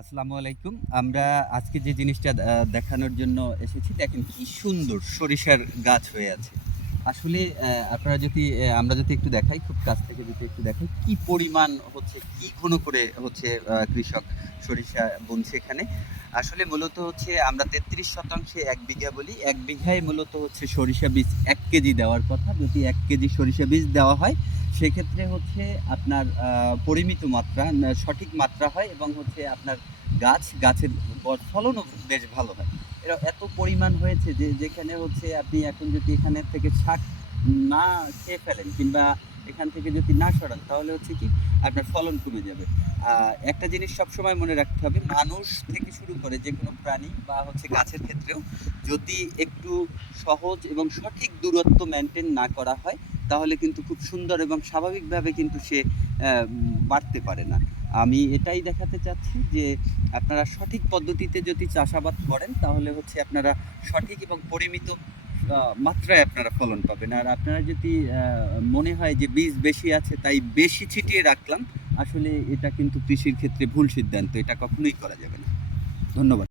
আসসালামু আলাইকুম। আমরা আজকে যে জিনিসটা দেখানোর জন্য এসেছি, দেখেন কি সুন্দর সরিষার গাছ হয়ে আছে। আসলে আপনারা যদি আমরা যদি একটু দেখাই, খুব কাছ থেকে যদি একটু দেখাই, কি পরিমাণ হচ্ছে, কি ঘন করে হচ্ছে কৃষক সরিষা বুনছে এখানে। আসলে মূলত হচ্ছে আমরা ৩৩% ১ বিঘা বলি। ১ বিঘায় মূলত হচ্ছে সরিষা বীজ ১ কেজি দেওয়ার কথা। যদি ১ কেজি সরিষা বীজ দেওয়া হয়, সেক্ষেত্রে হচ্ছে আপনার পরিমিত মাত্রা সঠিক মাত্রা হয় এবং হচ্ছে আপনার গাছের ফলনও বেশ ভালো হয়। এত পরিমাণ হয়েছে যে যেখানে হচ্ছে আপনি এখন যদি এখানে থেকে শাক না খেয়ে ফেলেন কিংবা এখান থেকে যদি না সরান, তাহলে হচ্ছে কি আপনার ফলন কমে যাবে। একটা জিনিস সবসময় মনে রাখতে হবে, মানুষ থেকে শুরু করে যেকোনো প্রাণী বা হচ্ছে গাছের ক্ষেত্রেও যদি একটু সহজ এবং সঠিক দূরত্ব মেইনটেইন না করা হয়, তাহলে কিন্তু খুব সুন্দর এবং স্বাভাবিকভাবে কিন্তু সে বাড়তে পারে না। আমি এটাই দেখাতে চাচ্ছি যে আপনারা সঠিক পদ্ধতিতে যদি চাষাবাদ করেন, তাহলে হচ্ছে আপনারা সঠিক এবং পরিমিত মাত্রায় আপনারা ফলন পাবেন। আর আপনারা যদি মনে হয় যে বীজ বেশি আছে তাই বেশি ছিটিয়ে রাখলাম, আসলে এটা কিন্তু কৃষির ক্ষেত্রে ভুল সিদ্ধান্ত। এটা কখনোই করা যাবে না। ধন্যবাদ।